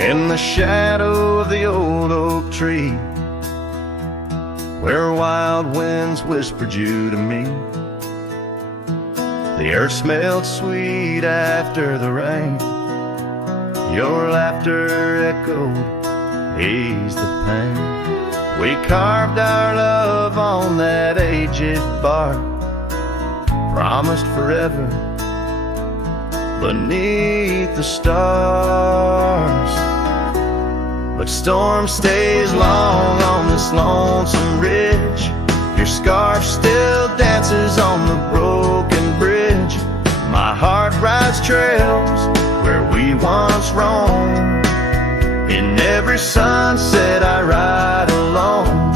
in the shadow of the old oak tree, where wild winds whispered you to me. The earth smelled sweet after the rain. Your laughter echoed, eased the pain. We carved our love on that aged bark, promised forever beneath the stars. But storm stays long on this lonesome ridge. Your scarf still dances on the broken bridge. My heart rides trails where we once roamed. In every sunset I ride alone.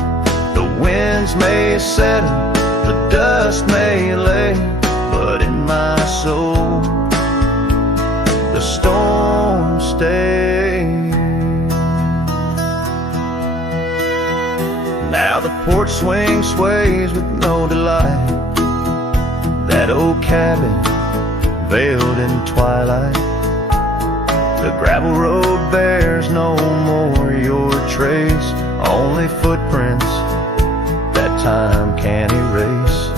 The winds may settle, the dust may lay, but in my soul the storm stays. Now the porch swing sways with no delight. That old cabin veiled in twilight. The gravel road bears no more your trace, only footprints that time can't erase.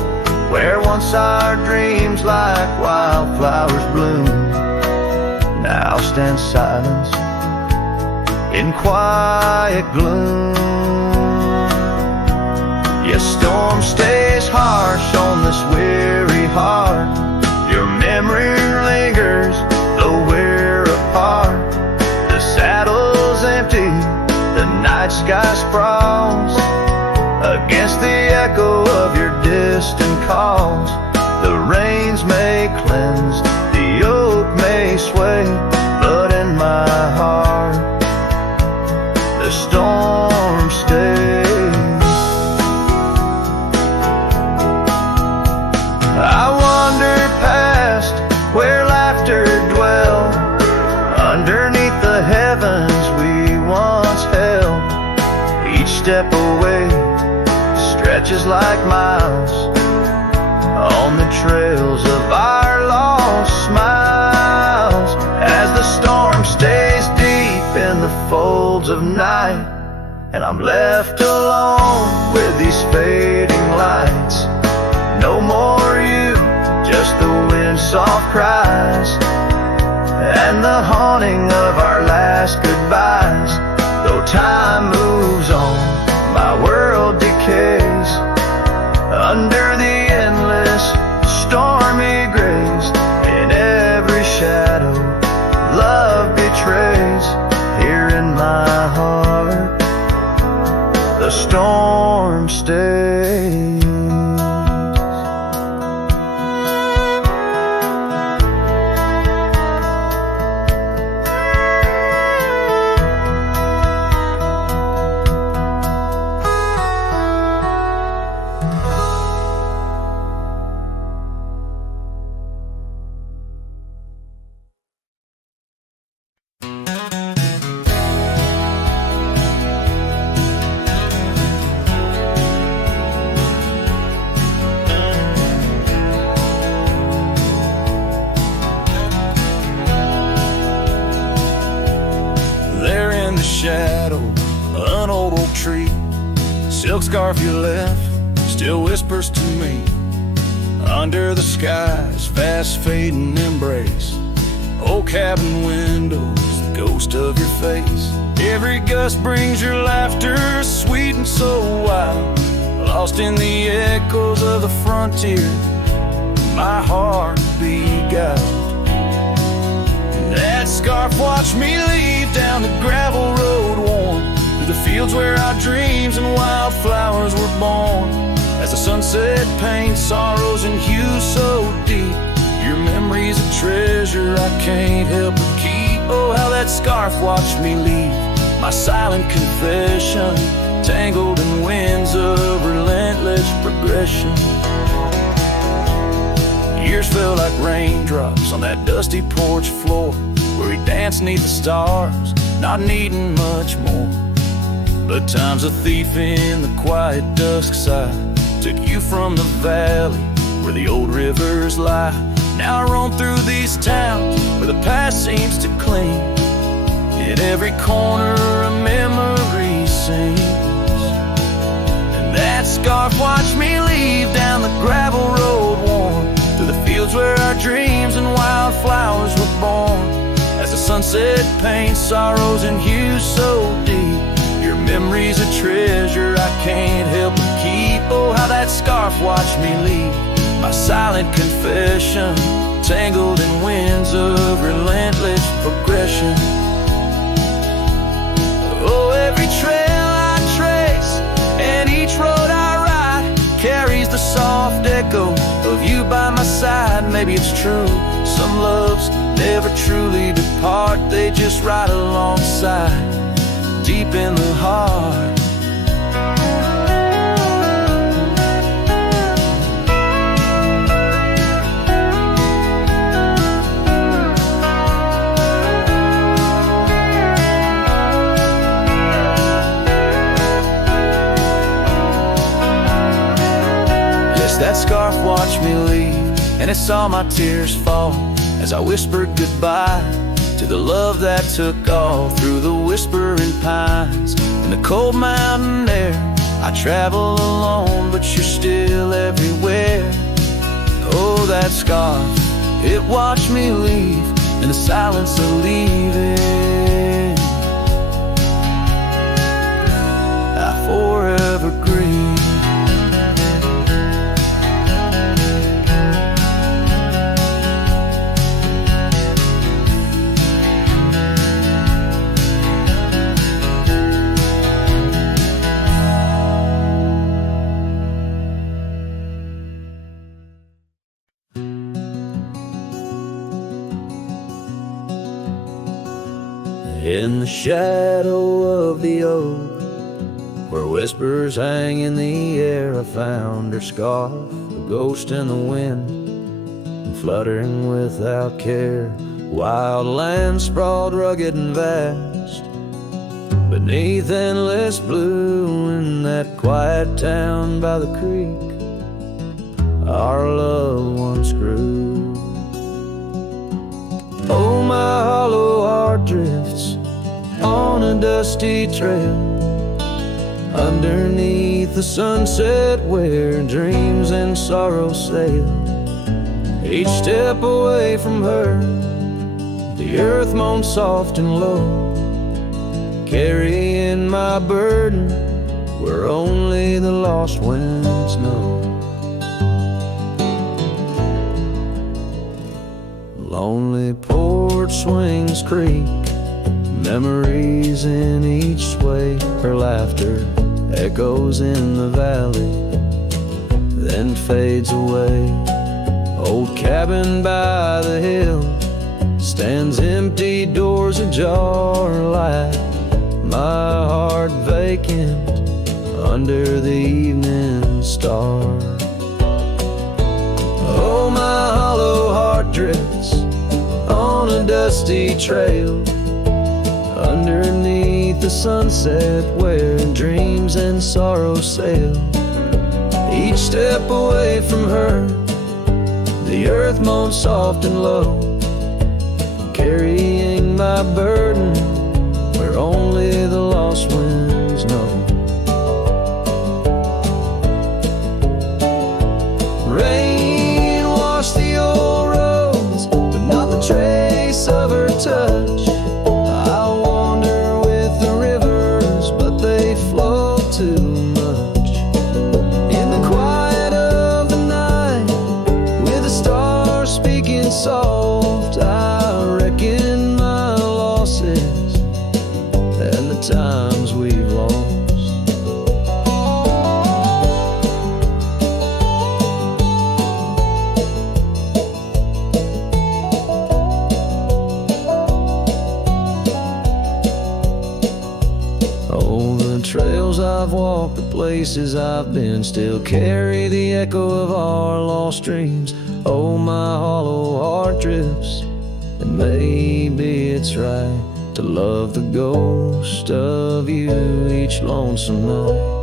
Where once our dreams like wildflowers bloomed, now stand silence in quiet gloom. Yes, storm stays harsh on this weary heart. Your memory lingers, though we're apart. The saddle's empty, the night sky sprawls against the echo of your distant calls. The rains may cleanse, the oak may sway, but in my heart the storm stays. I wander past where laughter dwelled, underneath the heavens we once held. Each step away stretches like miles on the trails of our lost smiles. As the storm stays deep in the folds of night, and I'm left alone with these fading lights. No more you, just the wind's soft cries and the haunting of our last goodbyes. Though time moves on, my world decays under the endless stormy grays. In every shadow love betrays. Here in my heart the storm stays. Shadow, an old oak tree, silk scarf you left still whispers to me. Under the sky's fast fading embrace, old cabin windows, the ghost of your face. Every gust brings your laughter, sweet and so wild, lost in the echoes of the frontier. My heart beguiled. That scarf watched me leave down the gravel road worn, through the fields where our dreams and wildflowers were born. As the sunset paints sorrows and hues so deep, your memory's a treasure I can't help but keep. Oh, how that scarf watched me leave, my silent confession, tangled in winds of relentless progression. Years felt like raindrops on that dusty porch floor, where we danced neath the stars, not needing much more. But time's a thief in the quiet dusk side, took you from the valley where the old rivers lie. Now I roam through these towns where the past seems to cling. It every corner a memory sings. And that scarf watched me leave down the gravel road worn through the fields where our dreams and wildflowers were born. As the sunset paints sorrows and hues so deep, your memory's a treasure I can't help but keep. Oh, how that scarf watched me leave, my silent confession, tangled in winds of relentless progression. Oh, every trail I trace and each road I ride carries the soft echo of you by my side. Maybe it's true, some loves never truly depart, they just ride alongside, deep in the heart. Yes, that scarf watched me leave, and it saw my tears fall as I whispered goodbye to the love that took all through the whispering pines. In the cold mountain air, I travel alone, but you're still everywhere. Oh, that scarf, it watched me leave in the silence of leaving. I forever grieve. In the shadow of the oak, where whispers hang in the air, I found her scarf, a ghost in the wind, and fluttering without care. Wild land sprawled rugged and vast, beneath endless blue. In that quiet town by the creek, our love once grew. Oh, my hollow heart drifts on a dusty trail underneath the sunset where dreams and sorrow sail. Each step away from her, the earth moans soft and low, carrying my burden where only the lost winds know. Lonely porch swings creak, memories in each sway. Her laughter echoes in the valley, then fades away. Old cabin by the hill stands empty, doors ajar, light my heart vacant under the evening star. Oh, my hollow heart drifts on a dusty trail underneath the sunset where dreams and sorrow sail. Each step away from her, the earth moans soft and low, carrying my burden where only the lost winds know. Rain washed the old roads, but not the trace of her touch. I wander with the rivers, but they flow too much. In the quiet of the night, with the stars speaking soft, I reckon my losses and the times we've lost. Oh, the trails I've walked, the places I've been, still carry the echo of our lost dreams. Oh, my hollow heart drifts, and maybe it's right to love the ghost of you each lonesome night.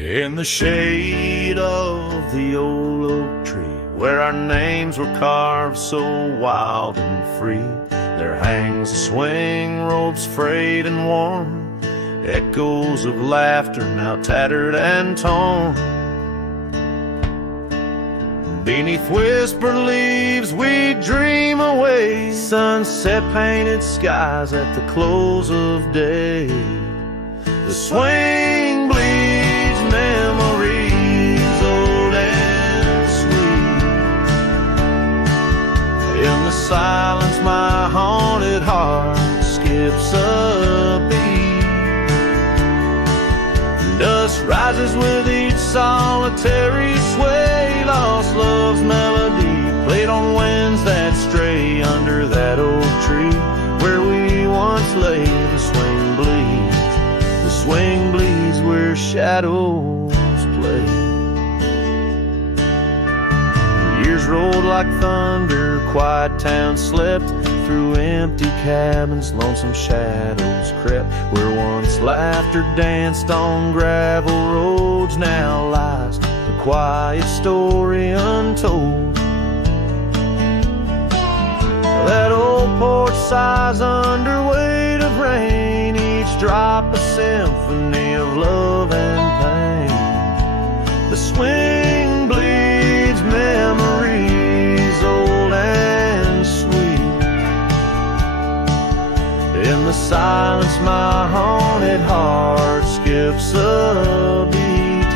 In the shade of the old oak tree, where our names were carved so wild and free, there hangs a swing, ropes frayed and worn, echoes of laughter now tattered and torn. Beneath whispered leaves we dream away, sunset painted skies at the close of day. The swing bleeds memories old and sweet. In the silence my haunted heart skips a beat. Dust rises with each solitary sway, lost love's melody played on winds that stray. Under that oak tree where we once lay, the swing bleeds. The swing bleeds where shadows play. Years rolled like thunder, quiet towns slept. Through empty cabins, lonesome shadows crept. Where once laughter danced on gravel roads, now lies the quiet story untold. That old porch sighs under weight of rain, each drop a symphony of love and pain. The swing bleeds memories old and sweet. In the silence my haunted heart skips a beat.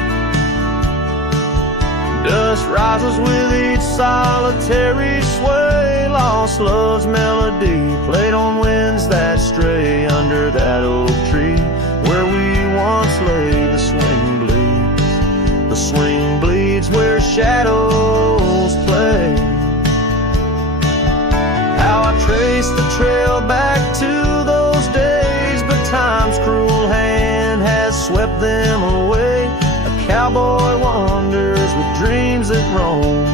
Dust rises with each solitary sway, lost love's melody played on winds that stray. Under that oak tree where we once lay, the swing bleeds. The swing bleeds where shadows play. How I trace the trail back to those days, but time's cruel hand has swept them away. A cowboy wanders with dreams that roam,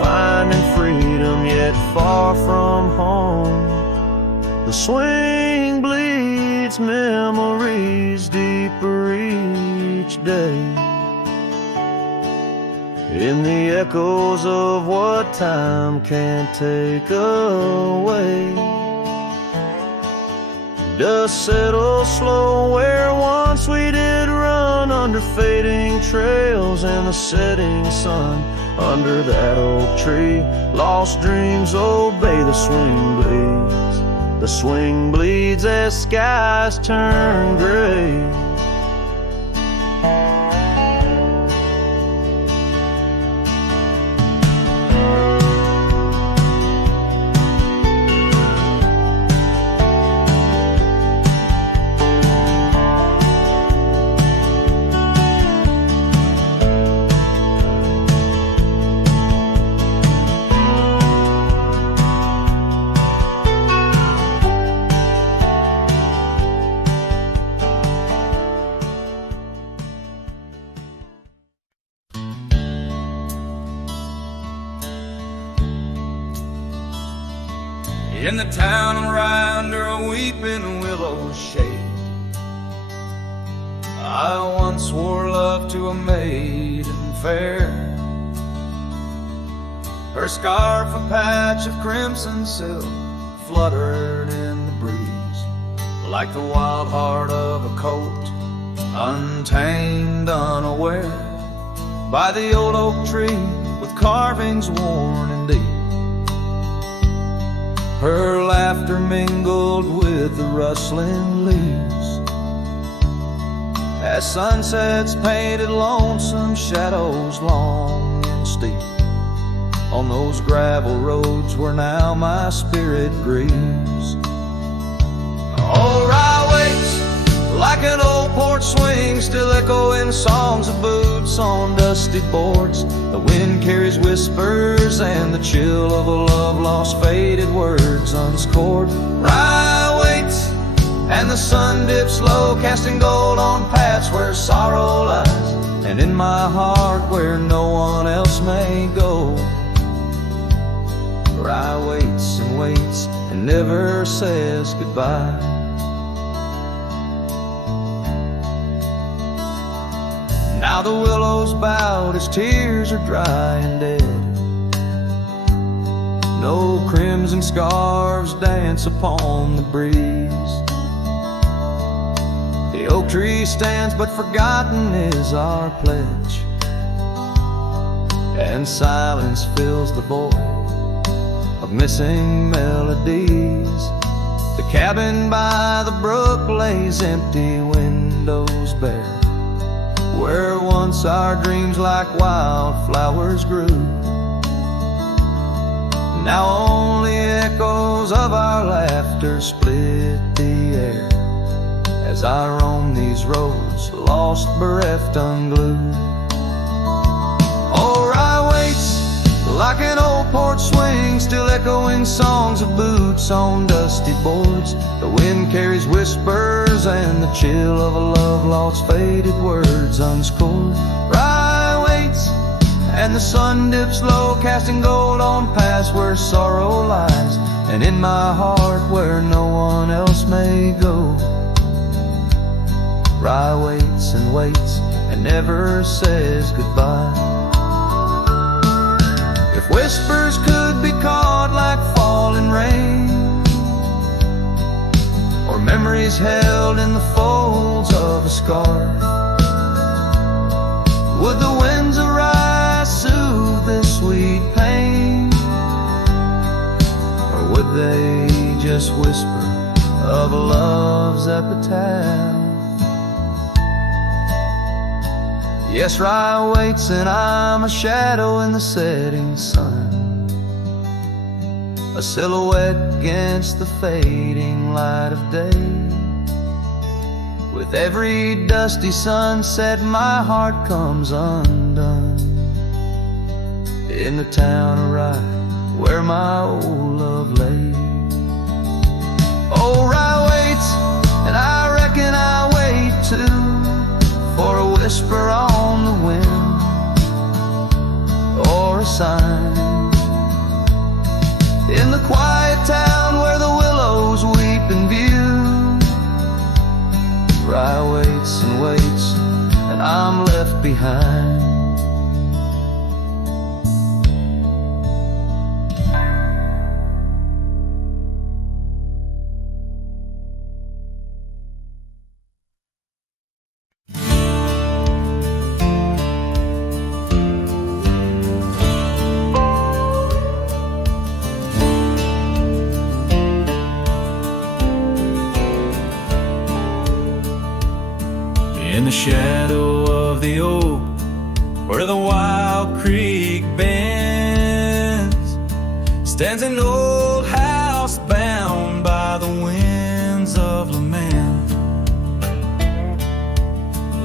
finding freedom yet far from home. The swing bleeds memories deeper each day. In the echoes of what time can't take away. Dust settles slow where once we did run, under fading trails and the setting sun. Under that oak tree, lost dreams obey. The swing bleeds. The swing bleeds as skies turn gray. In the town right under a weeping willow shade, I once swore love to a maiden fair. Her scarf a patch of crimson silk fluttered in the breeze, like the wild heart of a colt, untamed, unaware, by the old oak tree with carvings worn and deep. Her laughter mingled with the rustling leaves, as sunsets painted lonesome shadows long and steep on those gravel roads where now my spirit grieves. Oh, Rye waits like an old porch swing, still echoing songs of boots on dusty boards. The wind carries whispers and the chill of a love lost, faded words on its chord. Rye waits and the sun dips low, casting gold on paths where sorrow lies, and in my heart where no one else may go. Rye waits and waits and never says goodbye. Now Now the willows bowed, his tears are dry and dead. No crimson scarves dance upon the breeze. The oak tree stands, but forgotten is our pledge, and silence fills the void of missing melodies. The cabin by the brook lays empty, windows bare, where once our dreams like wildflowers grew. Now only echoes of our laughter split the air as I roam these roads, lost, bereft, unglued. Oh, Rye waits like an old porch swing, still echoing songs of boots on dusty boards. The wind carries whispers and the chill of a love lost, faded words unscored. Rye waits and the sun dips low, casting gold on paths where sorrow lies, and in my heart where no one else may go. Rye waits and never says goodbye. If whispers could be caught like falling rain, or memories held in the folds of a scarf, would the winds arise, soothe this sweet pain, or would they just whisper of love's epitaph? Yes, Rye waits and I'm a shadow in the setting sun, a silhouette against the fading light of day. With every dusty sunset my heart comes undone, in the town of Rye where my old love lay. Oh, Rye waits and I reckon I wait too, for a whisper on the wind, or a sign in the quiet town where the willows weep in view. Rye waits and I'm left behind. In the shadow of the oak, where the wild creek bends, stands an old house bound by the winds of lament.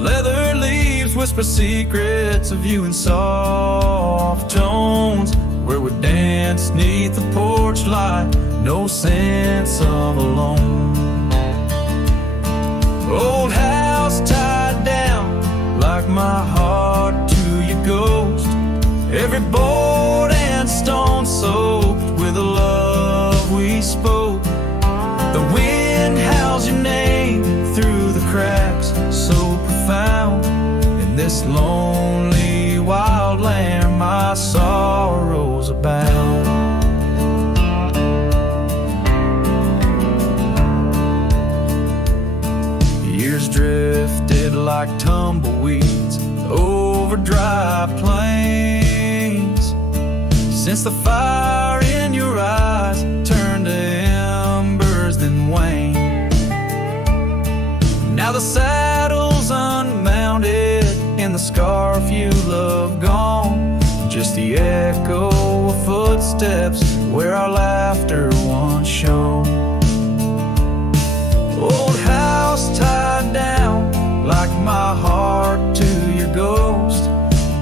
Leather leaves whisper secrets of you in soft tones, where we dance neath the porch light, no sense of alone. Old house tied down like my heart to your ghost, every board and stone soaked with the love we spoke. The wind howls your name through the cracks, so profound. In this lonely wild land my sorrows abound. Years drifted like tumbleweeds over dry plains, since the fire in your eyes turned to embers then waned. Now the saddle's unmounted and the scarf you love gone, just the echo of footsteps where our laughter once shone. Old house tied down like my heart to your ghost,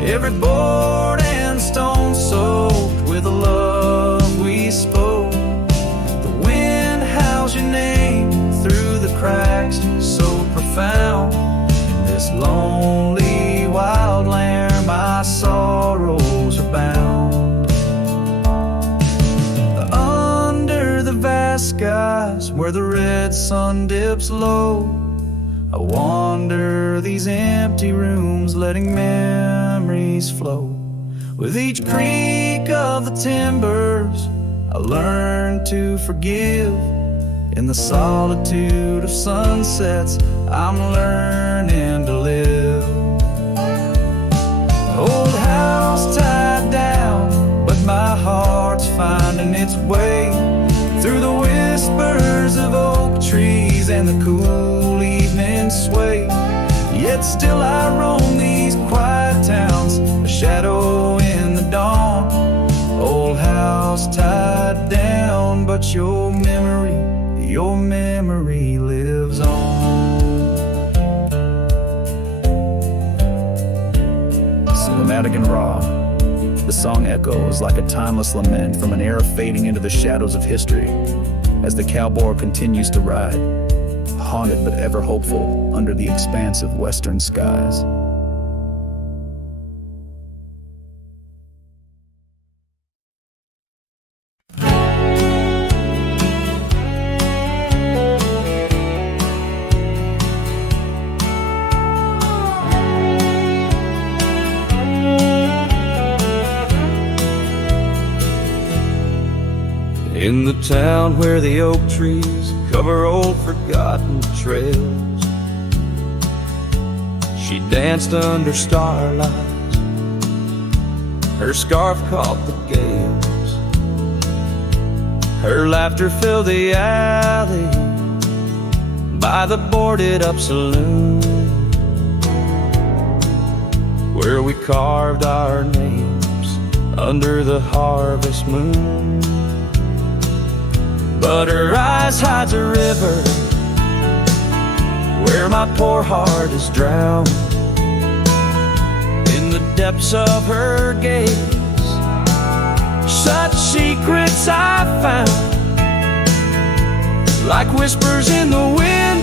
every board and stone soaked with the love we spoke. The wind howls your name through the cracks, so profound. In this lonely wild land my sorrows are bound. Under the vast skies where the red sun dips low, I wander these empty rooms, letting memories flow. With each creak of the timbers, I learn to forgive. In the solitude of sunsets, I'm learning to live. Old house tied down, but my heart's finding its way through the whispers of oak trees and the cool evening sway. Yet still I roam these quiet towns, a shadow in the dawn. Old house tied down, but your memory lives on. Cinematic and raw, the song echoes like a timeless lament from an era fading into the shadows of history as the cowboy continues to ride, haunted but ever hopeful under the expansive western skies. In the town where the oak trees cover old forgotten trails, she danced under starlight, her scarf caught the gales. Her laughter filled the alley by the boarded up saloon, where we carved our names under the harvest moon. But her eyes hides a river where my poor heart is drowned. In the depths of her gaze, such secrets I found, like whispers in the wind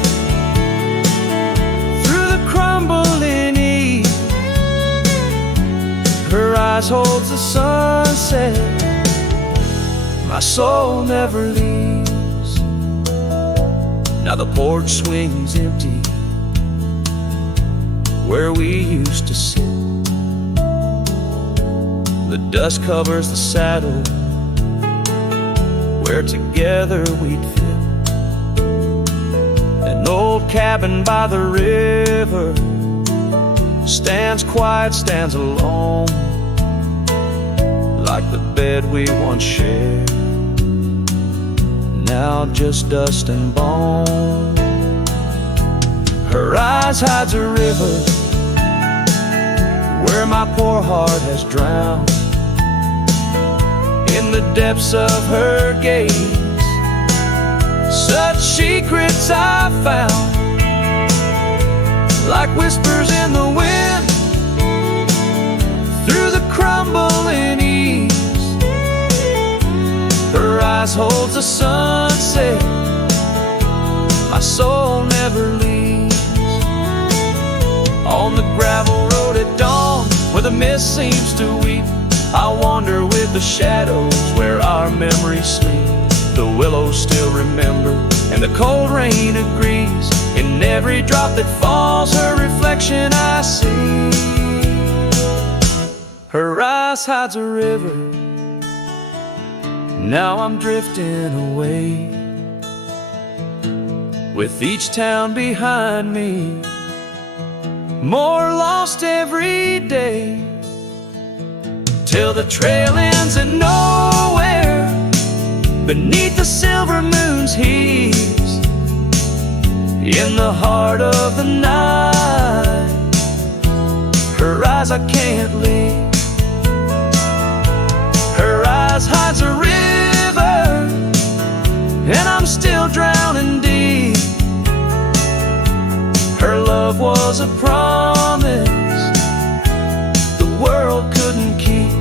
through the crumbling eve. Her eyes holds the sunset, my soul never leaves. Now the porch swings empty where we used to sit. The dust covers the saddle where together we'd fit. An old cabin by the river stands quiet, stands alone, like the bed we once shared, now just dust and bone. Her eyes hides a river where my poor heart has drowned. In the depths of her gaze, such secrets I found, like whispers in the wind through the crumbling eaves. Her eyes holds the sunset, my soul never leaves. On the gravel road at dawn, where the mist seems to weep, I wander with the shadows where our memories sleep. The willows still remember, and the cold rain agrees. In every drop that falls, her reflection I see. Her eyes hides a river, now I'm drifting away, with each town behind me, more lost every day, till the trail ends in nowhere, beneath the silver moon's heaves. In the heart of the night, her eyes I can't leave. Her eyes hides a river, and I'm still drowning deep. Her love was a promise the world couldn't keep.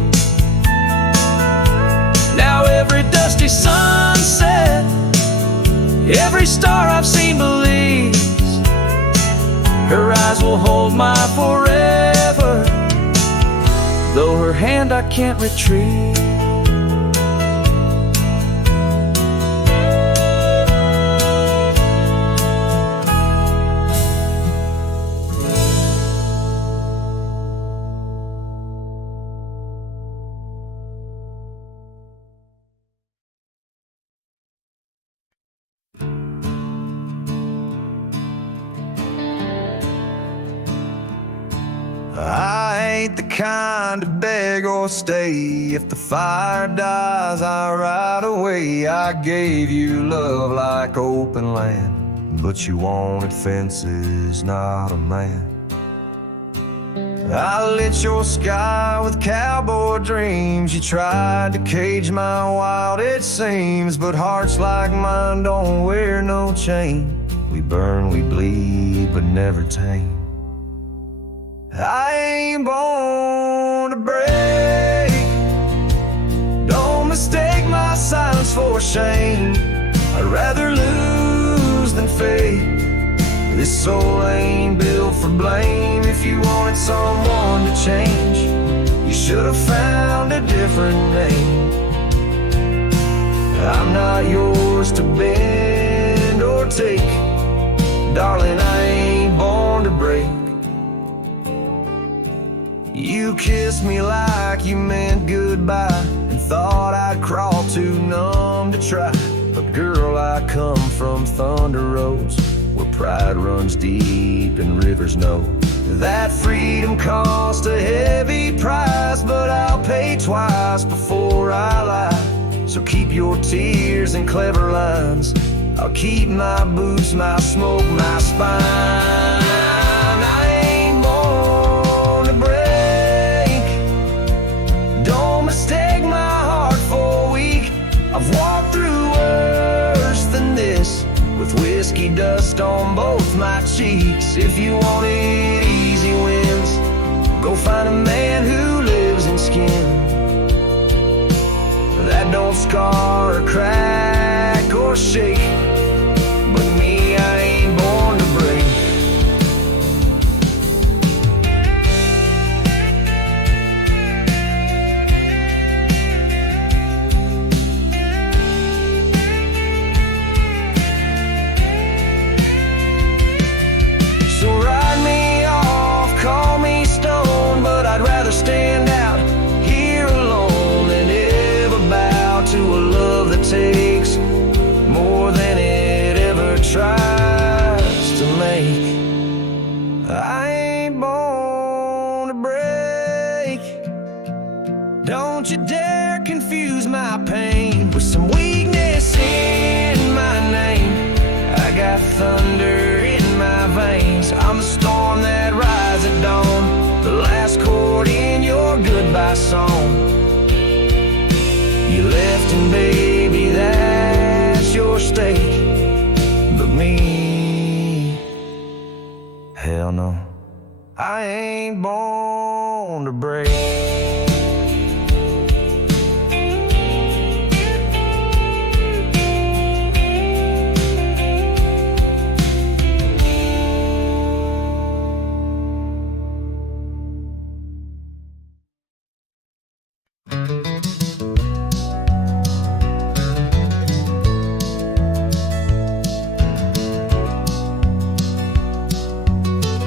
Now every dusty sunset, every star I've seen believes her eyes will hold my forever, though her hand I can't retrieve. I ain't the kind to beg or stay. If the fire dies, I ride away. I gave you love like open land, but you wanted fences, not a man. I lit your sky with cowboy dreams. You tried to cage my wild, it seems, but hearts like mine don't wear no chain. We burn, we bleed, but never tame. I ain't born to break. Don't mistake my silence for shame. I'd rather lose than fake. This soul ain't built for blame. If you wanted someone to change, you should have found a different name. I'm not yours to bend or take. Darling, I ain't born to break. You kissed me like you meant goodbye, and thought I'd crawl too numb to try. But girl, I come from Thunder Roads, where pride runs deep and rivers know that freedom cost a heavy price. But I'll pay twice before I lie. So keep your tears and clever lines. I'll keep my boots, my smoke, my spine. I ain't born to break. Don't mistake my heart for weak. I've walked through worse than this, with whiskey dust on both my cheeks. If you wanted easy wins, go find a man who lives in skin that don't scar or crack or shake. But me, I ain't born to break. So ride me off, call me stone, but I'd rather stand out here alone than ever bow to a love that takes more than it ever tries to make. I ain't born to break. Don't you dare confuse my pain with some weakness in my name. I got thunder in my veins. I'm the storm that rides at dawn, the last chord in your goodbye song. You left and baby, that's your stake. But me, hell no, I ain't born to break.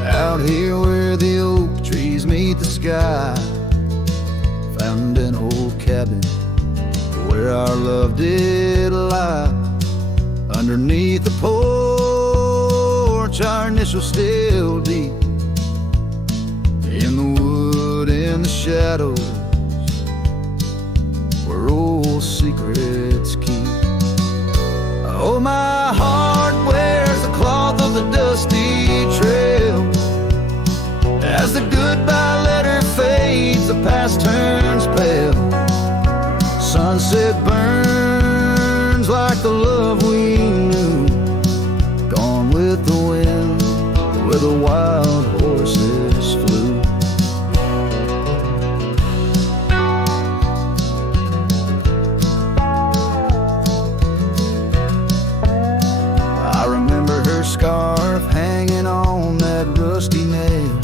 Out here where the oak trees meet the sky, found an old cabin where our love did lie. Underneath the porch, our initials still deep in the wood, in the shadows, where old secrets keep. Oh, my heart wears the cloth of the dusty trail. As the goodbye letter fades, the past turns pale. Sunset burns like the love we knew, gone with the wind, where the wild horses flew. I remember her scarf hanging on that rusty nail.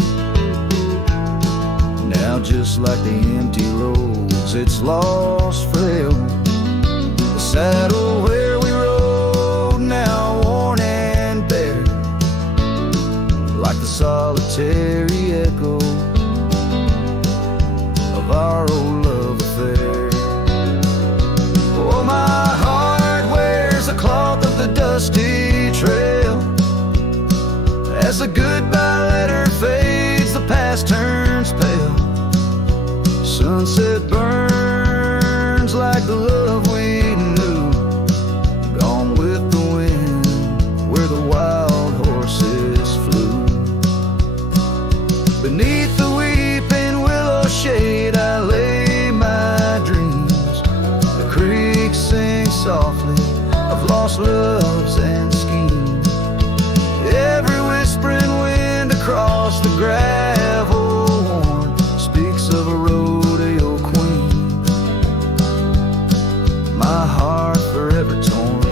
Now just like the empty roads, it's lost frail. The saddle where we rode, now worn and bare, like the solitary echo of our old love affair. Oh, my heart wears the cloth of the dusty trail. As the goodbye letter fades, the past turns Beneath the weeping willow shade I lay my dreams. The creek sings softly of lost loves and schemes. Every whispering wind across the gravel worn speaks of a rodeo queen. My heart forever torn.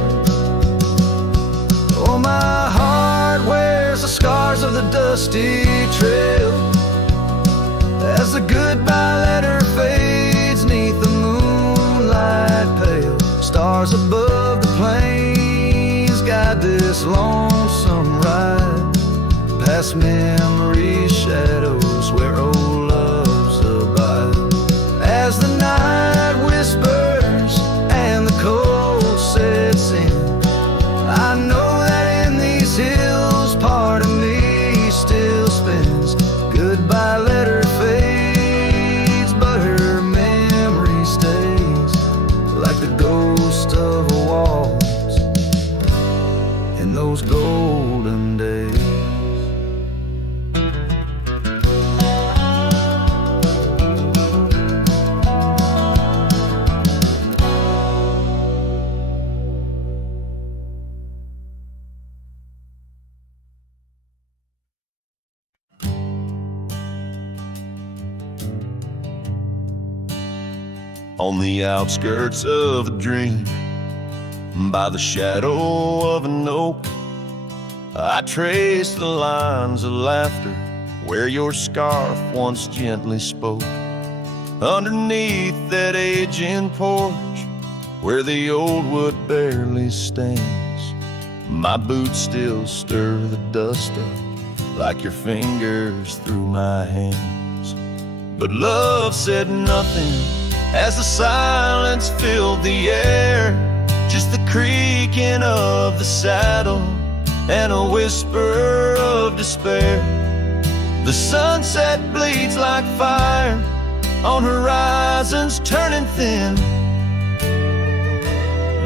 Oh, my heart wears the scars of the dusty trail as the goodbye letter fades neath the moonlight pale. Stars above the plains guide this lonesome ride past memory's shadows where old loves abide. As the night whispers and the cold sets in, I know that in these hills part of me still spins. Goodbye letter fades, but her memory stays like the ghost of a waltz in those golden days. On the outskirts of a dream, by the shadow of an oak, I trace the lines of laughter where your scarf once gently spoke. Underneath that aging porch where the old wood barely stands, my boots still stir the dust up like your fingers through my hands. But love said nothing as the silence filled the air, just the creaking of the saddle and a whisper of despair. The sunset bleeds like fire on horizons turning thin.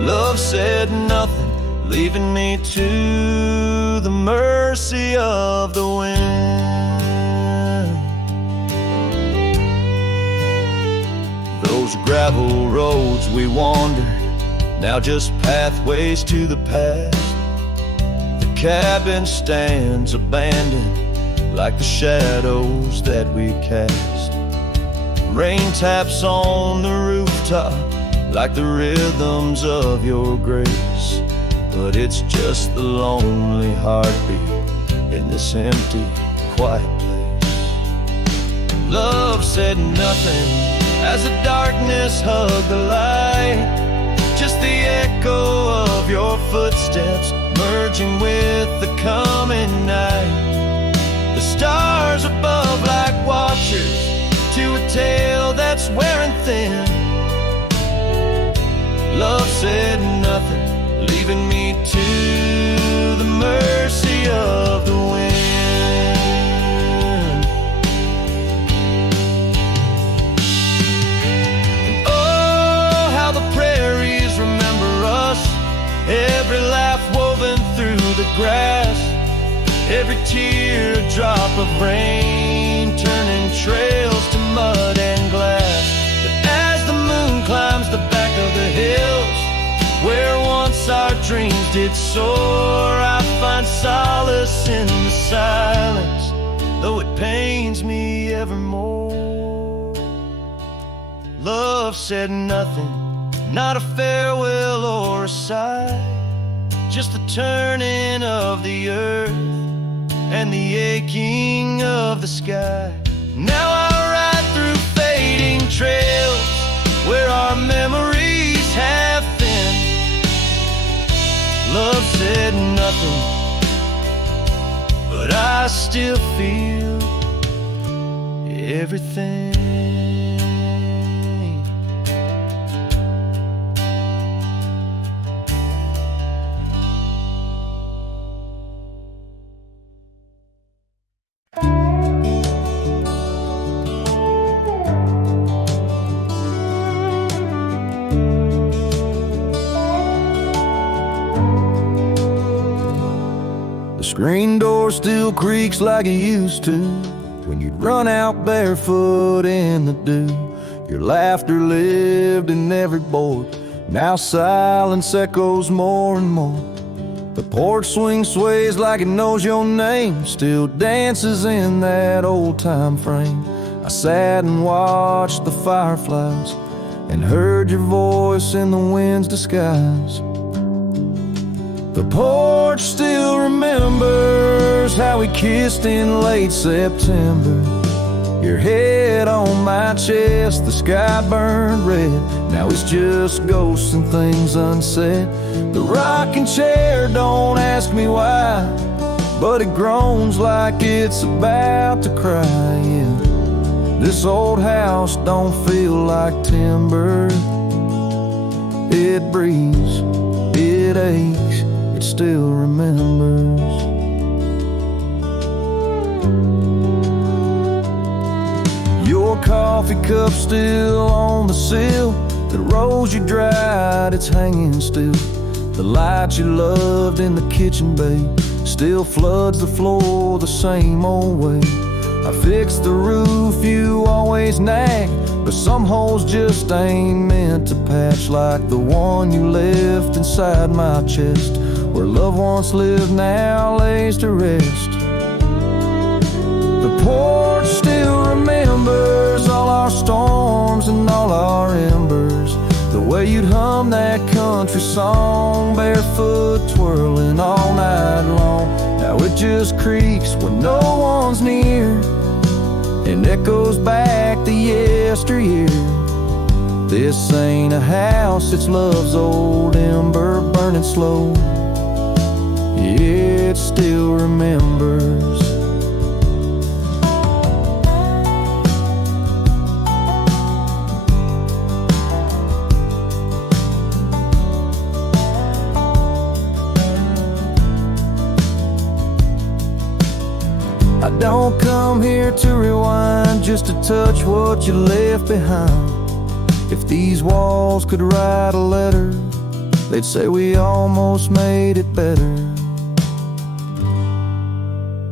Love said nothing, leaving me to the mercy of the wind. Those gravel roads we wandered, now just pathways to the past. The cabin stands abandoned like the shadows that we cast. Rain taps on the rooftop like the rhythms of your grace, but it's just the lonely heartbeat in this empty, quiet place. Love said nothing as the darkness hugged the light, just the echo of your footsteps merging with the coming night. The stars above like watchers to a tale that's wearing thin. Love said nothing, leaving me to the mercy of the wind. And oh, how the prairies remember us, every laugh woven through the grass, every teardrop of rain turning trails to mud and glass. But as the moon climbs the back of the hills where once our dreams did soar, I find solace in the silence, though it pains me evermore. Love said nothing, not a farewell or a sigh, just the turning of the earth and the aching of the sky. Now I ride through fading trails where our memories have thinned. Love said nothing, but I still feel everything. Screen door still creaks like it used to, when you'd run out barefoot in the dew. Your laughter lived in every board. Now silence echoes more and more. The porch swing sways like it knows your name, still dances in that old-time frame. I sat and watched the fireflies and heard your voice in the wind's disguise. The porch still remembers how we kissed in late September. Your head on my chest, the sky burned red. Now it's just ghosts and things unsaid. The rocking chair, don't ask me why, but it groans like it's about to cry. Yeah. This old house don't feel like timber. It breathes, it aches, it still remembers. Your coffee cup still on the sill. The rose you dried, it's hanging still. The light you loved in the kitchen bay still floods the floor the same old way. I fixed the roof you always nag, but some holes just ain't meant to patch, like the one you left inside my chest, where love once lived now lays to rest. The porch still remembers all our storms and all our embers, the way you'd hum that country song, barefoot twirling all night long. Now it just creaks when no one's near and echoes back to yesteryear. This ain't a house, it's love's old ember burning slow. Yeah, it still remembers. I don't come here to rewind, just to touch what you left behind. If these walls could write a letter, they'd say we almost made it better.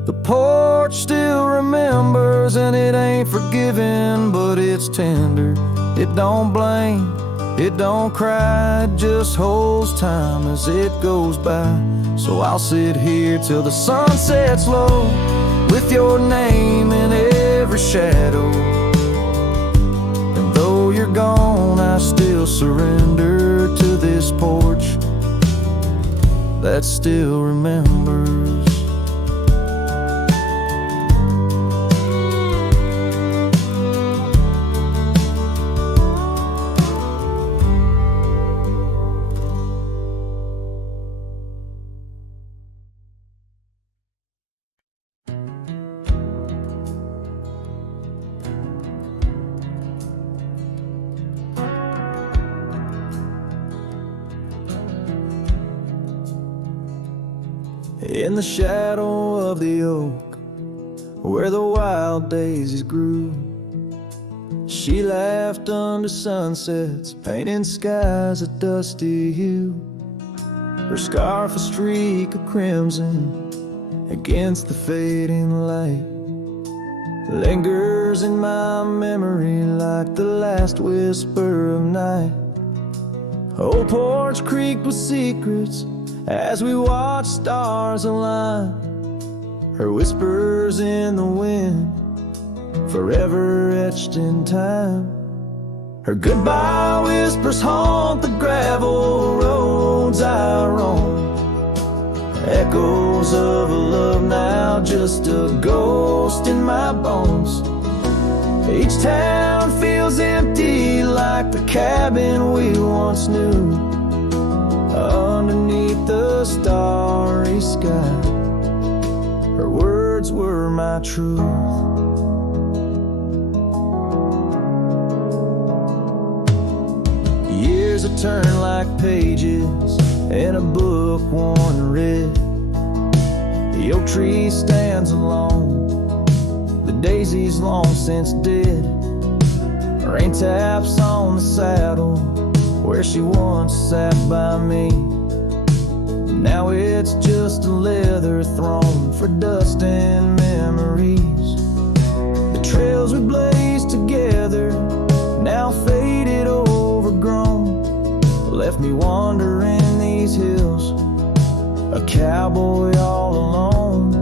The porch still remembers, and it ain't forgiving, but it's tender. It don't blame, it don't cry, it just holds time as it goes by. So I'll sit here till the sun sets low, with your name in every shadow. And though you're gone, I still surrender to this porch that still remembers. In the shadow of the oak, where the wild daisies grew, she laughed under sunsets, painting skies a dusty hue. Her scarf a streak of crimson against the fading light, lingers in my memory like the last whisper of night. Old porch creaked with secrets as we watch stars align, her whispers in the wind, forever etched in time. Her goodbye whispers haunt the gravel roads I roam, echoes of a love now just a ghost in my bones. Each town feels empty like the cabin we once knew, underneath the starry sky. Her words were my truth. Years have turned like pages in a book worn red. The oak tree stands alone, the daisy's long since dead. Rain taps on the saddle where she once sat by me. Now it's just a leather throne for dust and memories. trails we blazed together, now faded, overgrown, left me wandering these hills, a cowboy all alone.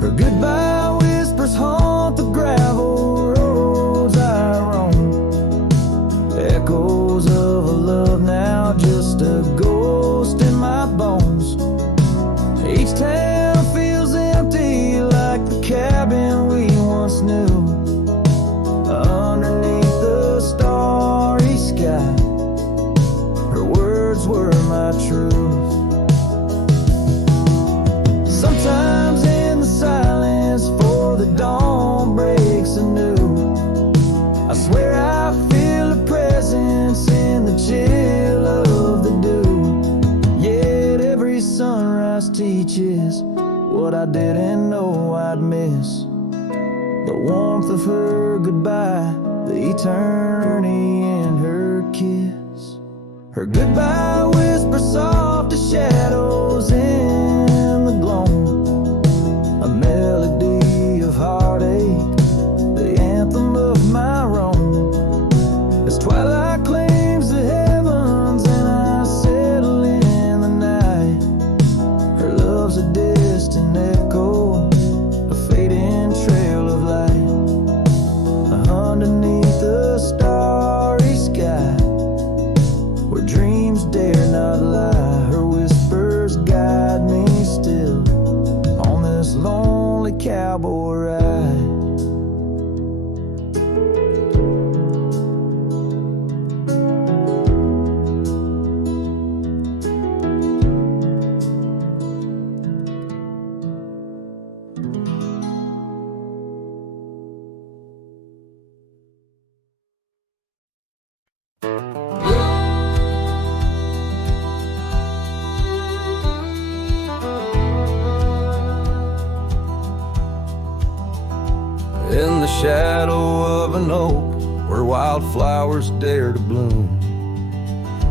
Her goodbye whispers haunt the gravel roads I roam, echoes of a love now just a ghost in my bones. Each town feels empty like the cabin we once knew, underneath the starry sky. Her words were my truth. Sometimes in the silence, before the dawn breaks anew, I swear I feel a presence in the chill of the dew. Yet every sunrise teaches what I didn't know I'd miss, the warmth of her goodbye, the eternity in her kiss. Her goodbye whispers soft as shadows in the gloam, a melody of heartache, the anthem of my wrong. As twilight claims the heavens and I settle in the night, her love's a distant echo, a fading trail of light, underneath the starry sky, where dreams dare not lie. Her whispers guide me still on this lonely cowboy ride. In the shadow of an oak where wildflowers dare to bloom,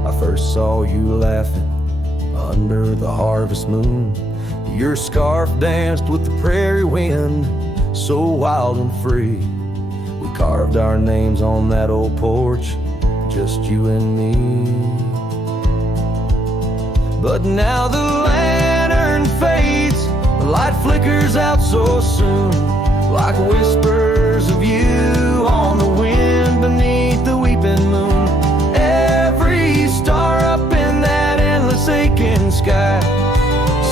I first saw you laughing under the harvest moon. Your scarf danced with the prairie wind, so wild and free. We carved our names on that old porch, just you and me. But now the lantern fades, the light flickers out so soon, like whispers of you on the wind beneath the weeping moon. Every star up in that endless aching sky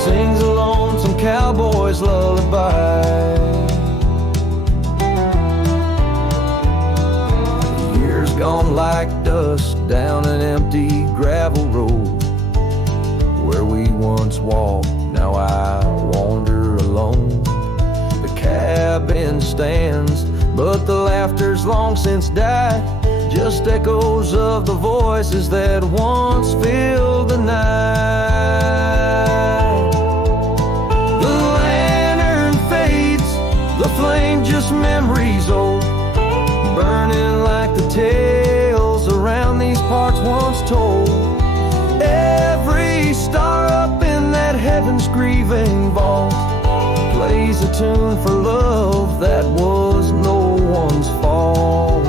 sings a lonesome cowboy's lullaby. Years gone like dust down an empty gravel road, where we once walked, now I wander alone. Cabin stands, but the laughter's long since died, just echoes of the voices that once filled the night. The lantern fades, the flame just memories old, burning like the tales around these parts once told. Every star up in that heaven's grieving vault plays a tune for love that was no one's fault.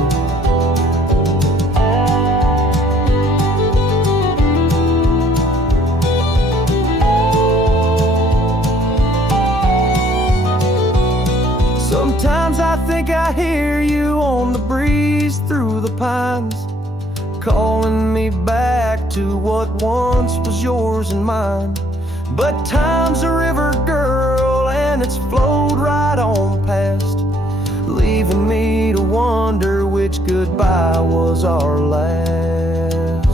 Sometimes I think I hear you on the breeze through the pines, calling me back to what once was yours and mine. But time's a river, girl, and it's flowed right on past, leaving me to wonder which goodbye was our last.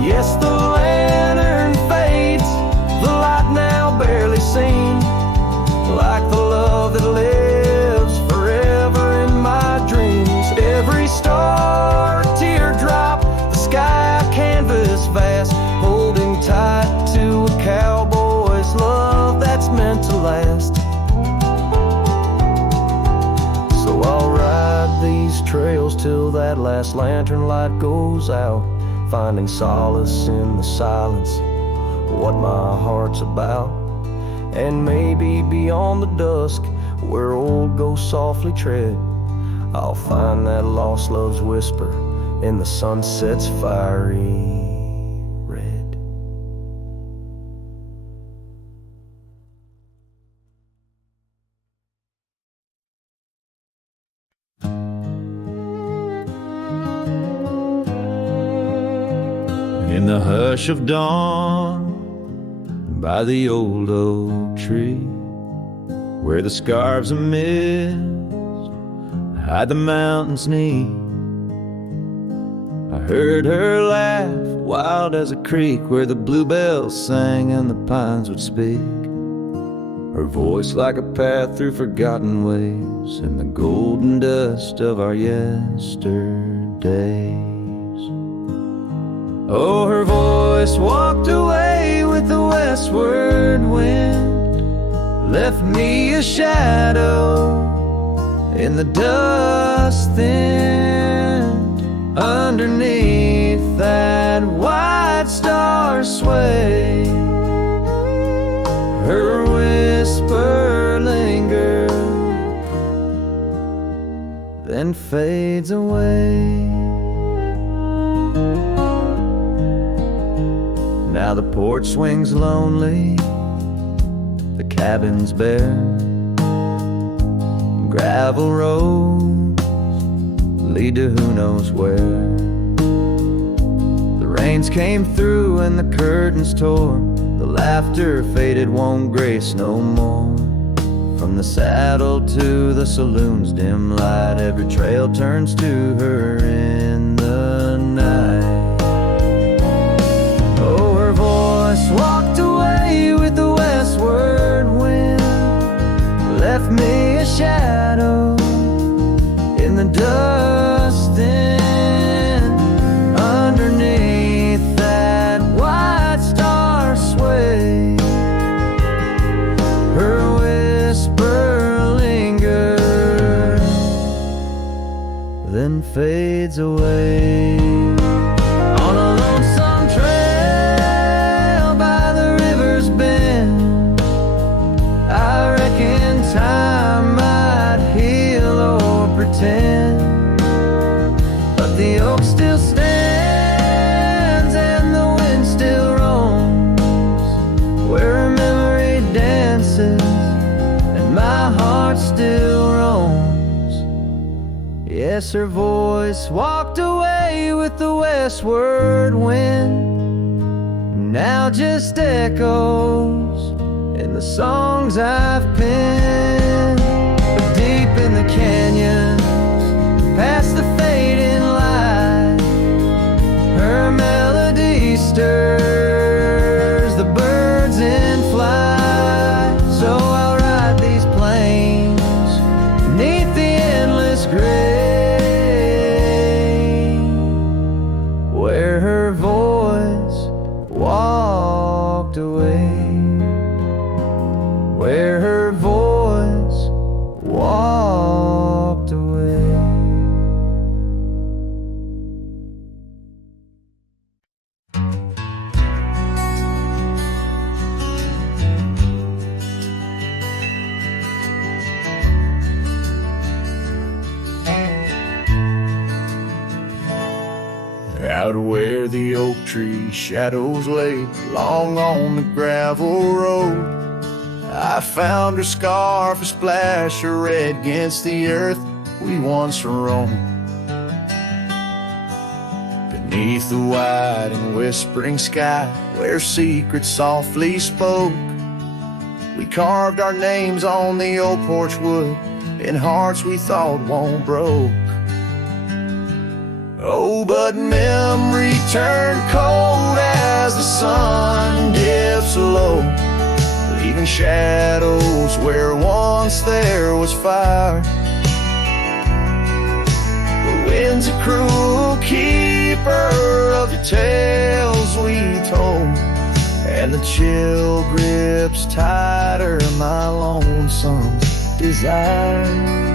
Yes, the lantern fades, the light now barely seen, like the love that lives forever in my dreams. Every star a teardrop, the sky a canvas vast, holding tight to a cowboy's love that's meant to last. So I'll ride these trails till that last lantern light goes out, finding solace in the silence, what my heart's about. And maybe beyond the dusk, where old ghosts softly tread. I'll find that lost love's whisper in the sunset's fiery red. In the hush of dawn, by the old oak tree, where the scarves of mist hide the mountain's knee, I heard her laugh, wild as a creek, where the bluebells sang and the pines would speak. Her voice like a path through forgotten ways in the golden dust of our yesterdays. Oh, her voice walked away with the westward wind, left me a shadow in the dust thinned. Underneath that white star sway, her whisper lingers, then fades away. Now the porch swings lonely, the cabin's bare, gravel roads lead to who knows where. The rains came through and the curtains tore, the laughter faded, won't grace no more. From the saddle to the saloon's dim light, every trail turns to her in the night. Oh, her voice walked away with the westward wind, left me a shadow in the dust thinned. Underneath that white star sway, her whisper lingers, then fades away. On a lonesome trail by the river's bend, I reckon time might heal or pretend, but the oak still stands and the wind still roams, where her memory dances and my heart still roams. Yes, her voice walked away with the westward wind, now just echoes in the songs I've penned. But deep in the canyon, past the fading light, her melody stirs the birds in flight. So I'll ride these plains beneath the endless gray, where her voice walked away, where her voice walked away. Out where the oak tree shadows lay long on the gravel road, I found her scarf, a splash of red against the earth we once roamed. Beneath the wide and whispering sky, where secrets softly spoke, we carved our names on the old porch wood in hearts we thought won't broke. Oh, but memory turned cold as the sun dips low, leaving shadows where once there was fire. The wind's a cruel keeper of the tales we told, and the chill grips tighter my lonesome desire.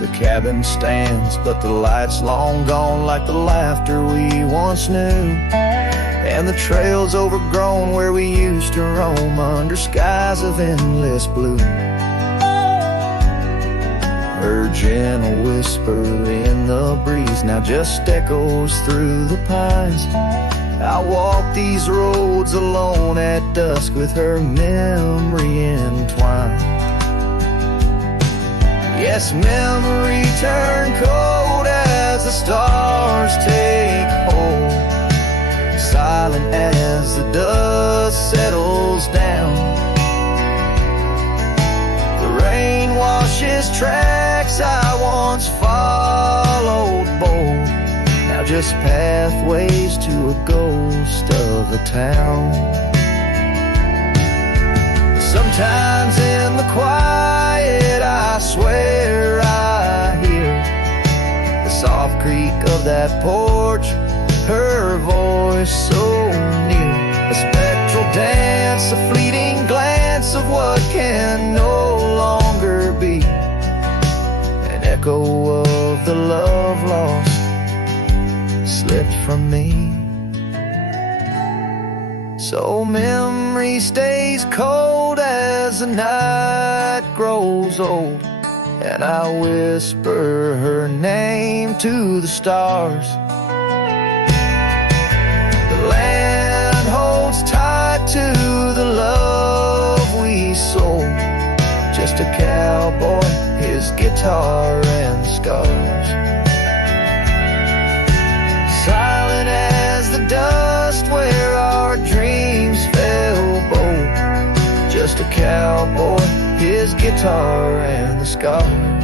The cabin stands, but the light's long gone, like the laughter we once knew. and the trails overgrown where we used to roam under skies of endless blue. Her gentle whisper in the breeze now just echoes through the pines. I walk these roads alone at dusk with her memory entwined. Yes, memory turned cold as the stars take hold, silent as the dust settles down. The rain washes tracks I once followed bold, now just pathways to a ghost of a town. Sometimes in the quiet I swear I hear the soft creak of that porch, her voice so near. A spectral dance, a fleeting glance of what can no longer be, an echo of the love lost slipped from me. So memory stays cold as the night grows old, and I whisper her name to the stars. The land holds tight to the love we sold, just a cowboy, his guitar and scars. Silent as the dust where our dreams fell bold, just a cowboy, his guitar and the scars.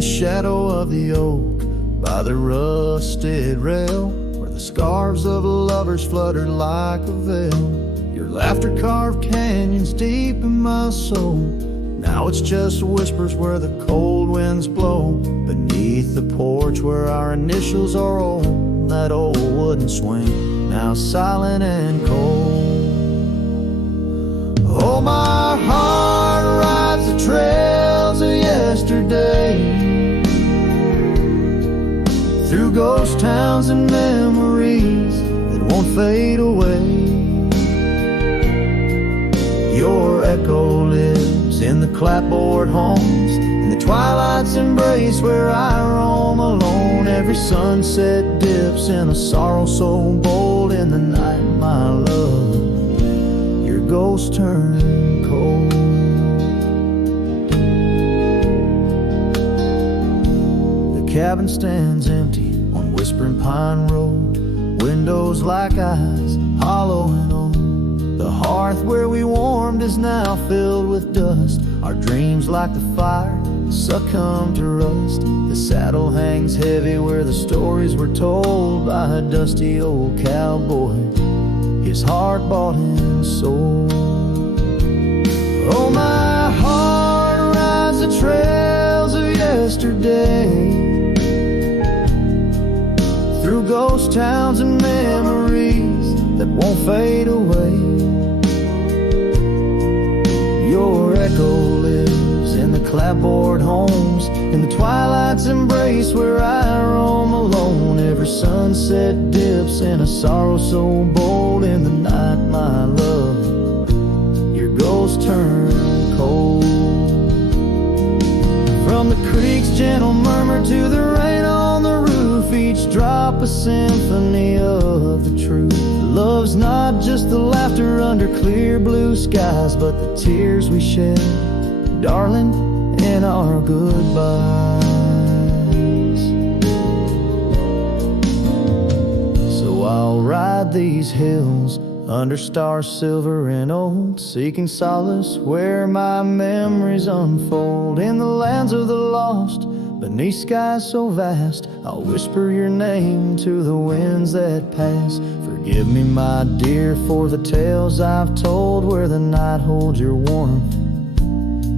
Shadow of the oak by the rusted rail, where the scarves of lovers fluttered like a veil. Your laughter carved canyons deep in my soul. Now it's just whispers where the cold winds blow. Beneath the porch where our initials are old, that old wooden swing, now silent and cold. Oh, my heart rides the trails of yesterday, through ghost towns and memories that won't fade away. Your echo lives in the clapboard homes, in the twilight's embrace where I roam alone. Every sunset dips in a sorrow so bold. In the night, my love, your ghost turned cold. Cabin stands empty on Whispering Pine Road, windows like eyes, hollow and old. The hearth where we warmed is now filled with dust. Our dreams like the fire succumb to rust. The saddle hangs heavy where the stories were told by a dusty old cowboy, his heart bought and sold. Oh, my heart rides the trails of yesterday, through ghost towns and memories that won't fade away. Your echo lives in the clapboard homes, in the twilight's embrace where I roam alone. Every sunset dips in a sorrow so bold. In the night, my love, your ghost turned cold. From the creek's gentle murmur to the rain on the roof, each drop a symphony of the truth. Love's not just the laughter under clear blue skies, but the tears we shed, darling, in our goodbyes. So I'll ride these hills under stars silver and old, seeking solace where my memories unfold. In the lands of the lost, beneath skies so vast, I'll whisper your name to the winds that pass. Forgive me, my dear, for the tales I've told where the night holds your warmth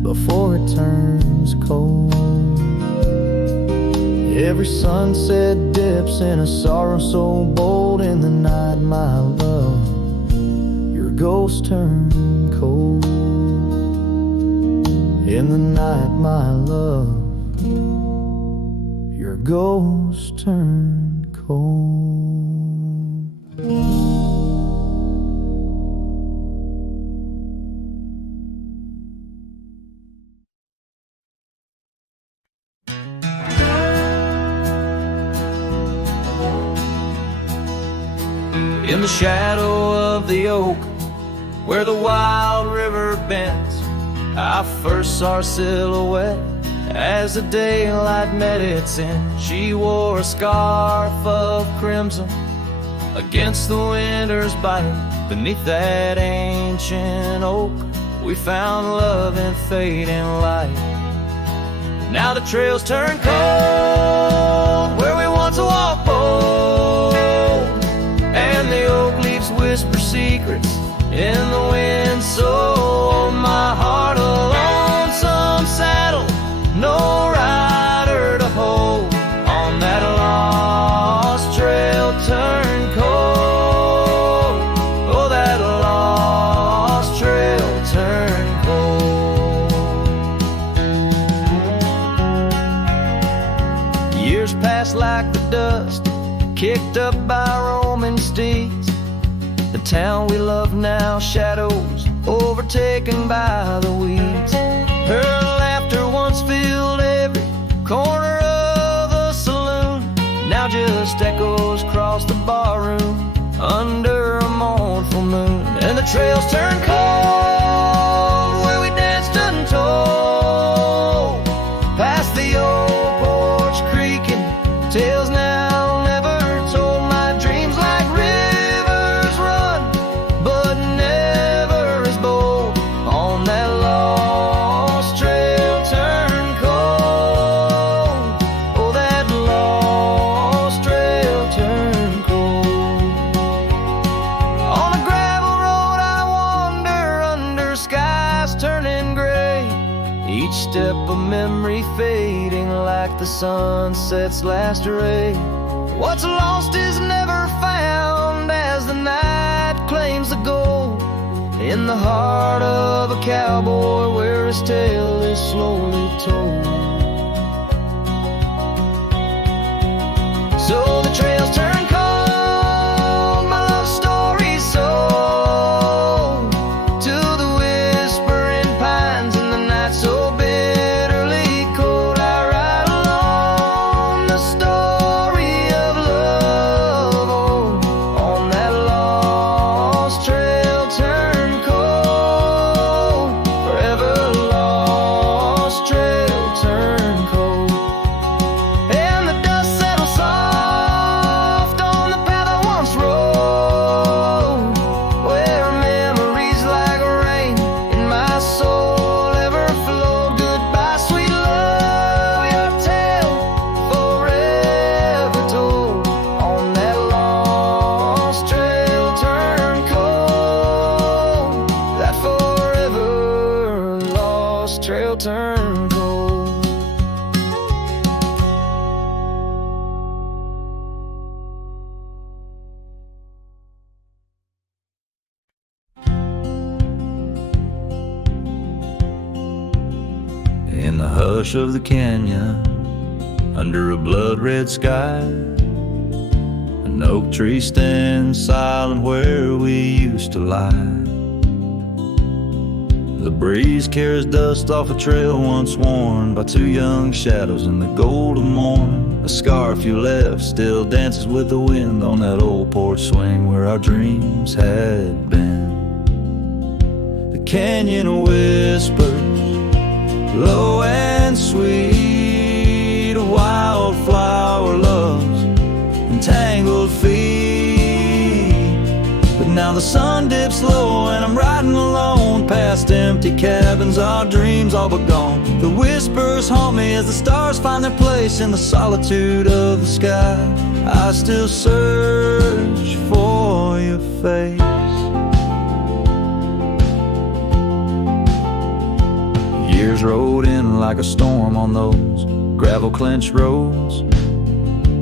before it turns cold. Every sunset dips in a sorrow so bold. In the night, my love, your ghost turned cold. In the night, my love, your ghost turned cold. In the shadow of the oak, where the wild river bends, I first saw her silhouette as the daylight met its end. She wore a scarf of crimson against the winter's bite. Beneath that ancient oak, we found love in fading light. Now the trails turn cold where we once walked bold, and the oak leaves whisper secrets in the wind. So my heart a lonesome saddle, no rider to hold. On that lost trail turn cold. Oh, that lost trail turn cold. Years pass like the dust kicked up by roaming steeds. The town we love now shadows overtaken by the weeds. Her laughter once filled every corner of the saloon, now just echoes across the barroom under a mournful moon. And the trails turn cold where we danced untold, past the old porch creaking, tales now never told. My dreams like rivers run, but never as bold. On that lost trail turn cold. Oh, that lost trail turn cold. On a gravel road I wander under skies turning gray, each step a memory fading like the sunset's last ray. What's lost is never found as the night claims the gold in the heart of a cowboy where his tale is slowly told. So the trails turn cold, my love story's sold to the whispering pines in the night so bitterly cold. I ride along the story of love, oh, on that lost trail turn cold, forever lost trail turn cold. And the dust settles soft on the path I once rode, where memories like rain in my soul ever flowed. Goodbye, sweet love, your tale forever told. On that lost trail turn cold, that forever lost trail turn cold. In the hush of the canyon, under a blood-red sky, an oak tree stands silent where we used to lie. The breeze carries dust off a trail once worn by two young shadows in the gold of morn. A scarf you left still dances with the wind on that old porch swing where our dreams had been. The canyon whispers, low and sweet, a wildflower loves entangled feet. But now the sun dips low and I'm riding alone past past empty cabins, our dreams all but gone. The whispers haunt me as the stars find their place in the solitude of the sky. I still search for your face. Years rode in like a storm on those gravel clenched roads,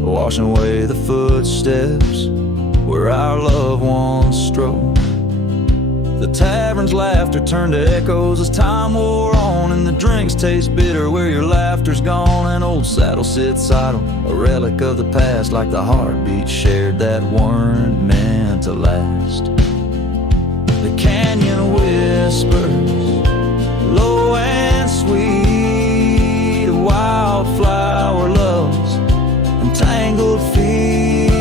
washing away the footsteps where our loved ones strode. The tavern's laughter turned to echoes as time wore on, and the drinks taste bitter where your laughter's gone. An old saddle sits idle, a relic of the past, like the heartbeats shared that weren't meant to last. The canyon whispers, low and sweet, wildflower loves and tangled feet.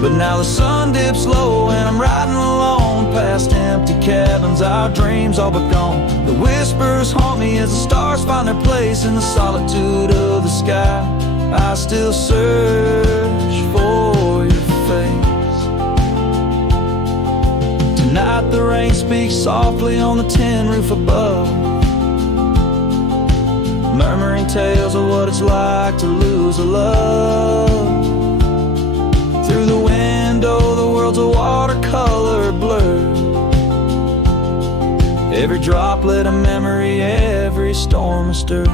But now the sun dips low and I'm riding alone past empty cabins, our dreams all but gone. The whispers haunt me as the stars find their place in the solitude of the sky. I still search for your face. Tonight the rain speaks softly on the tin roof above, murmuring tales of what it's like to lose a love. Through the window the world's a watercolor blur, every droplet a memory, every storm a stir.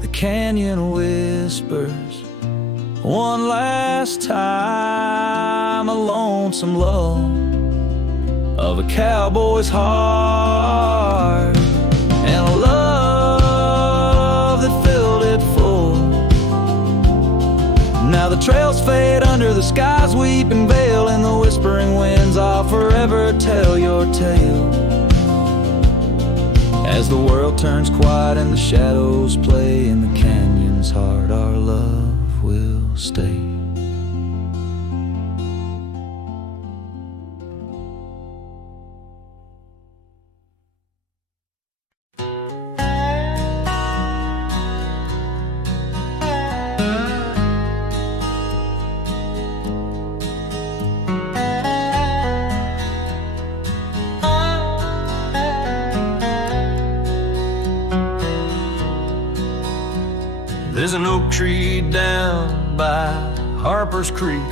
The canyon whispers one last time, a lonesome love of a cowboy's heart, and a love that filled it full. Now the trails fade under the sky's weeping veil, and the whispering winds, I'll forever tell your tale. As the world turns quiet and the shadows play in the canyon's heart, our love will stay. There's an oak tree down by Harper's Creek.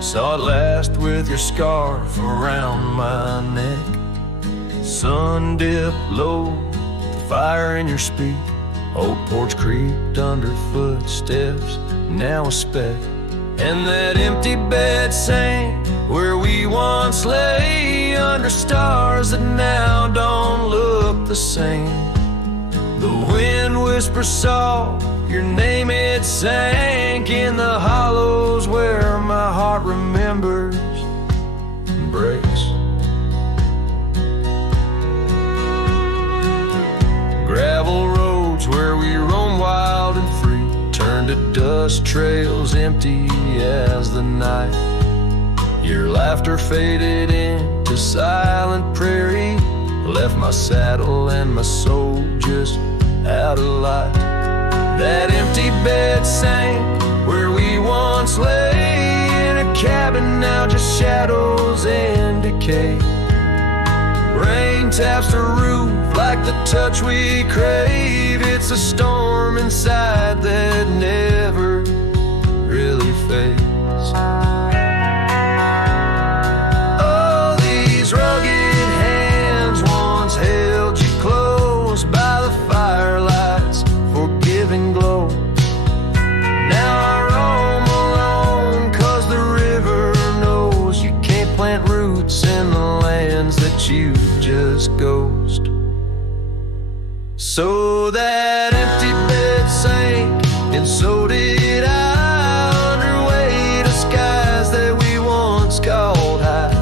Saw it last with your scarf around my neck. Sun dipped low, the fire in your speak. Old porch creaked under footsteps, now a speck. And that empty bed sang where we once lay, under stars that now don't look the same. The wind whispers soft, your name it sank in the hollows where my heart remembers and breaks. Gravel roads where we roam wild and free turn to dust trails empty as the night. Your laughter faded into silent prairie, left my saddle and my soul just out of light. That empty bed sank where we once lay, in a cabin now just shadows and decay. Rain taps the roof like the touch we crave. It's a storm inside that never really fades. Oh, these rugged hands once held you close by the firelight's forgiving glow. Now I roam alone 'cause the river knows you can't plant roots in the lands that you just ghost. So that empty bed sank, and so did I, under weight of skies that we once called high.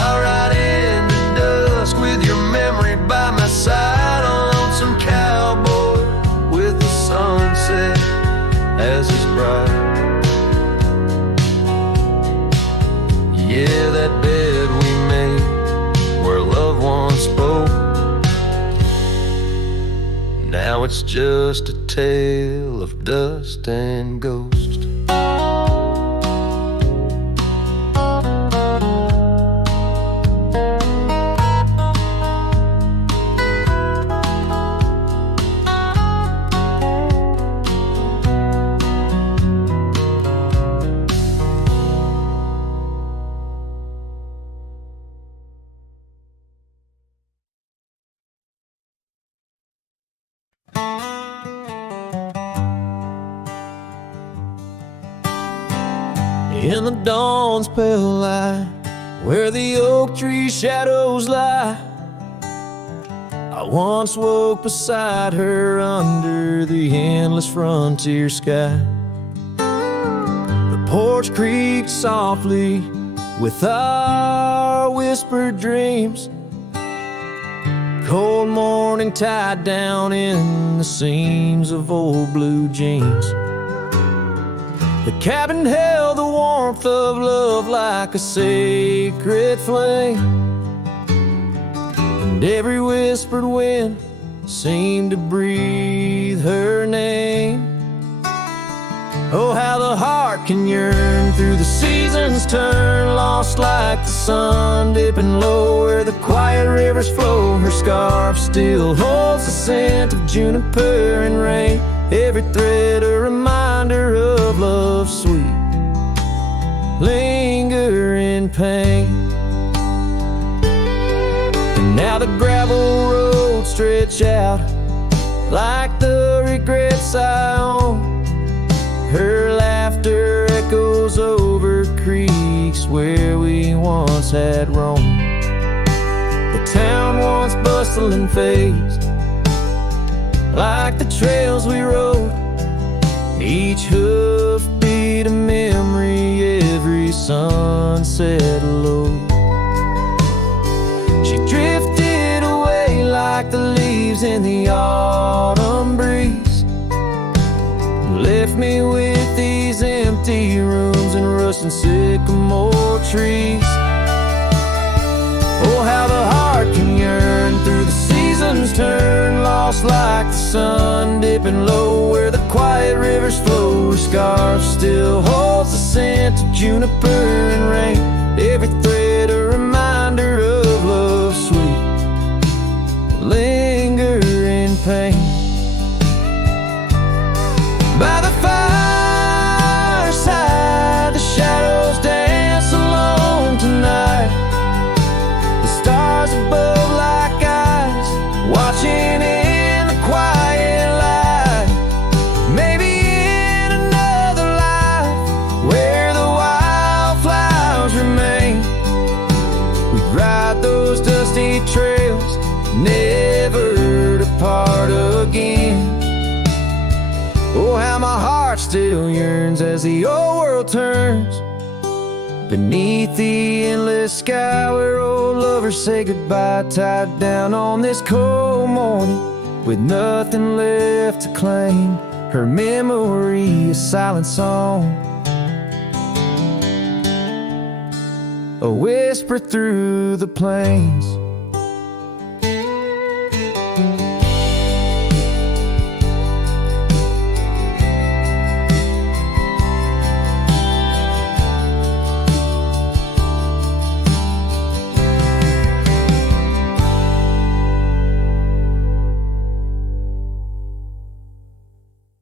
I'll ride into dusk with your memory by my side, on some cowboy with the sunset as his bride. Yeah, that bed we made where loved ones spoke, now it's just a tale of dust and ghost. In the dawn's pale light, where the oak tree shadows lie, I once woke beside her under the endless frontier sky. The porch creaked softly with our whispered dreams. Cold morning tied down in the seams of old blue jeans. The cabin held the warmth of love like a sacred flame, and every whispered wind seemed to breathe her name. Oh, how the heart can yearn through the seasons turn, lost like the sun dipping low where the quiet rivers flow. Her scarf still holds the scent of juniper and rain, every thread a reminder of love's sweet lingering pain. And now the gravel roads stretch out like the regrets I own. Her laughter echoes over creeks where we once had roamed. The town once bustling fades like the trails we rode, each hoof beat a memory, every sunset low. She drifted away like the leaves in the autumn breeze, left me with these empty rooms and rusting sycamore trees. Oh, how the heart can yearn through the seasons turn, lost like the sun dipping low where the quiet rivers flow. Her scarf still holds the scent of juniper and rain, every thread a reminder of love's sweet lingering pain. By the fireside, the shadows dance alone tonight, the stars above like eyes watching in the quiet light. Maybe in another life where the wildflowers remain, we'd ride those dusty trails, never to part again. Oh, how my heart still yearns as the old world turns beneath the endless sky where old lovers say goodbye, tied down on this cold morning with nothing left to claim. Her memory a silent song, a whisper through the plains.